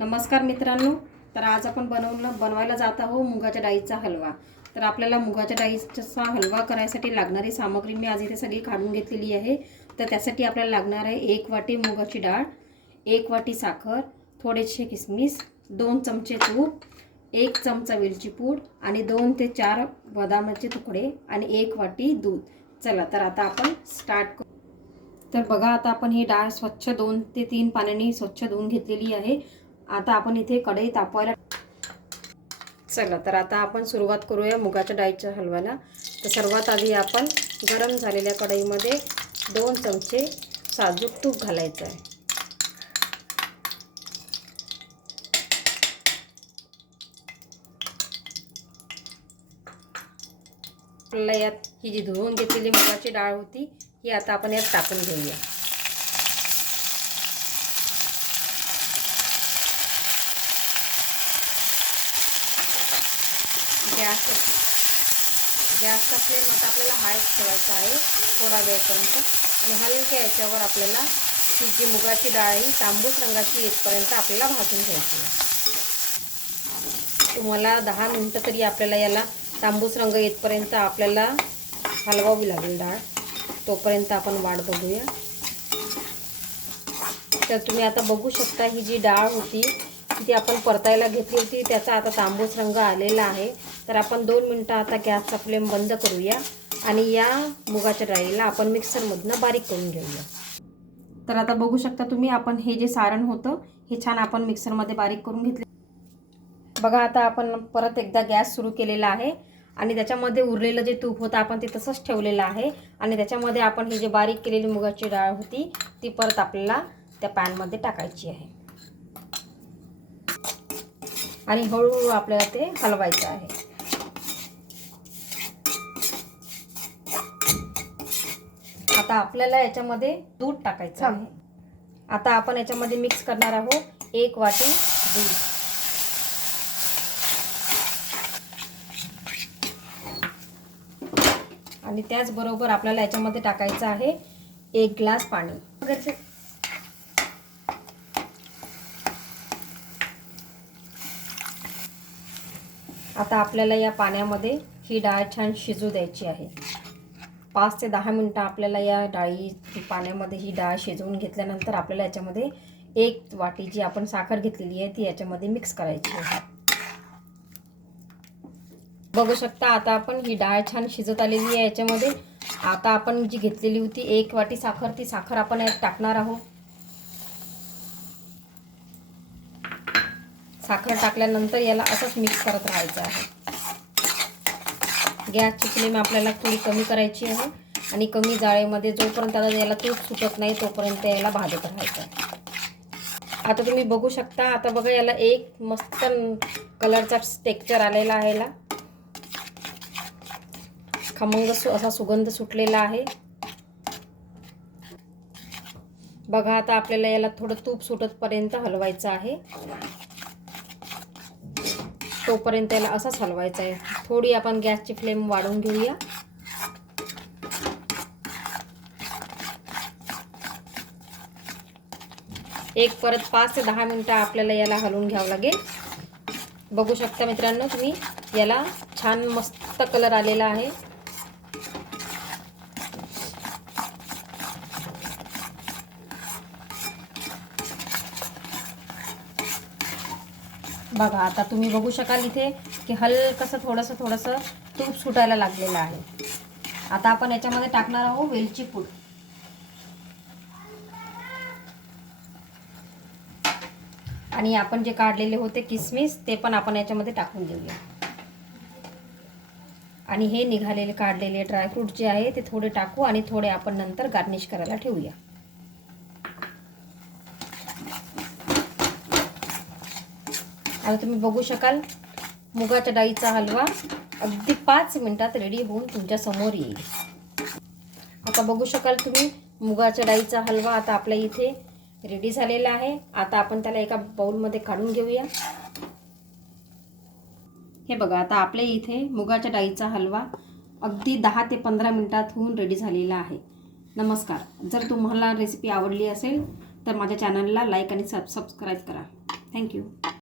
नमस्कार मित्रांनो, तर आज आपण बनवायला जात आहोत मुगाच्या डाळीचा हलवा। तर आपल्याला मुगाच्या डाळीचा हलवा करायसाठी लागणारी सामग्री मी आज इथे सगळी काढून घेतलेली आहे। तर त्यासाठी आपल्याला लागणार आहे 1 वाटी मुगाची डाळ, 1 वाटी साखर, थोडेसे किसमिस, 2 चमचे तूप, 1 चमचा वेलची पूड आणि 2 ते 4 बदामाचे तुकडे आणि 1 वाटी दूध। चला तर आता आपण स्टार्ट करू। तर बघा, आता आपण ही डाळ स्वच्छ 2 ते 3 पाण्याने स्वच्छ धुवून घेतलेली आहे। आता आपण इथे कढई तापवायला चला तर आता आपण सुरुवात करूया मुगाच्या डाळीच्या हलव्याला। तर सर्वात आधी आपण गरम झालेल्या कढईमध्ये 2 चमचे साजूक तूप घालायचं आहे। आपल्याला यात ही जी धुवून घेतलेली मुगाची डाळ होती ही आता आपण यात टाकून घेऊया। गॅसचा फ्लेम आता आपल्याला हायच ठेवायचा आहे थोडा वेळपर्यंत आणि हलक्या याच्यावर आपल्याला ही जी मुगाची डाळ ही तांबूस रंगाची येतपर्यंत आपल्याला भाजून घ्यायची आहे। तुम्हाला 10 मिनिटं तरी आपल्याला याला तांबूस रंग येतपर्यंत आपल्याला हलवावी लागेल डाळ। तोपर्यंत आपण वाट बघूया। तर तुम्ही आता बघू शकता ही जी डाळ होती ती आपण परतायला घेतली होती, त्याचा आता तांबूस रंग आलेला आहे। तर आपण 2 मिनिटं आता गॅसचा फ्लेम बंद करूया आणि या मुगाच्या डाळीला आपण मिक्सरमधनं बारीक करून घेऊया। तर आता बघू शकता तुम्ही, आपण हे जे सारण होतं हे छान आपण मिक्सरमध्ये बारीक करून घेतले। बघा, आता आपण परत एकदा गॅस सुरू केलेला आहे आणि त्याच्यामध्ये उरलेलं जे तूप होतं आपण ते तसंच ठेवलेलं आहे आणि त्याच्यामध्ये आपण ही जी बारीक केलेली मुगाची डाळ होती ती परत आपल्याला त्या पॅनमध्ये टाकायची आहे आणि हळूहळू आपल्याला ते हलवायचं आहे। आता आपल्याला याच्यामध्ये दूध टाकायचं आहे। आता आपण याच्यामध्ये मिक्स करणार आहोत 1 वाटी दूध आणि त्याचबरोबर आपल्याला याच्यामध्ये टाकायचं आहे 1 ग्लास पाणी। आता आपल्याला या पाण्यामध्ये ही डाळ छान शिजू द्यायची आहे। 5 ते 10 मिनिटं आपल्याला या पाण्यामध्ये ही डाळ शिजवून घेतल्यानंतर आपल्याला याच्यामध्ये 1 वाटी जी आपण साखर घेतलेली आहे ती याच्यामध्ये मिक्स करायची आहे। बघू शकता, आता आपण ही डाळ छान शिजत आलेली आहे याच्यामध्ये। आता आपण जी घेतलेली होती 1 वाटी साखर, ती साखर आपण यात टाकणार आहोत। साखर टाकल्यानंतर याला असंच मिक्स करत राहायचं आहे। गॅसची फ्लेम आपल्याला थोडी कमी करायची आहे आणि कमी जाळीमध्ये जोपर्यंत याला तूप सुटत नाही तोपर्यंत याला भाजत राहायचं आहे। आता तुम्ही बघू शकता, आता बघा याला एक मस्त कलरचा टेक्स्चर आलेला आहे, याला खमंग असा सुगंध सुटलेला आहे। बघा, आता आपल्याला याला थोडं तूप सुटतपर्यंत हलवायचं आहे। तोपर्यंत याला असंच हलवायचं आहे। थोडी आपण गॅसची फ्लेम वाढवून घेऊया। परत 5 ते 10 मिनिटं आपल्याला याला हलवून घ्यावं लागेल। बघू शकता मित्रांनो तुम्ही, याला छान मस्त कलर आलेला आहे। बघा, आता तुम्ही बघू शकाल इथे की हलकसं थोडंसं तूप सुटायला लागलेलं आहे। आता आपण याच्यामध्ये टाकणार आहोत वेलची पूड आणि आपण जे काढलेले होते किसमिस ते पण आपण याच्यामध्ये टाकून देऊया आणि हे निघालेले काढलेले ड्रायफ्रूट जे आहे ते थोडे टाकू आणि थोडे आपण नंतर गार्निश करायला ठेवूया। आता तुम्ही बघू शकाल मुगाच्या डाळीचा हलवा अगदी 5 मिनिटात रेडी होऊन तुमच्या समोर येईल। आता बघू शकाल तुम्ही, मुगाच्या डाळीचा हलवा आता आपल्या इथे रेडी झालेला आहे। आता आपण त्याला एका बाउलमध्ये काढून घेऊया। हे बघा, आता आपल्या इथे मुगाच्या डाळीचा हलवा अगदी 10 ते 15 मिनिटात होऊन रेडी झालेला आहे। नमस्कार, जर तुम्हाला रेसिपी आवडली असेल तर माझ्या चॅनलला लाईक आणि सबस्क्राईब करा। थँक्यू.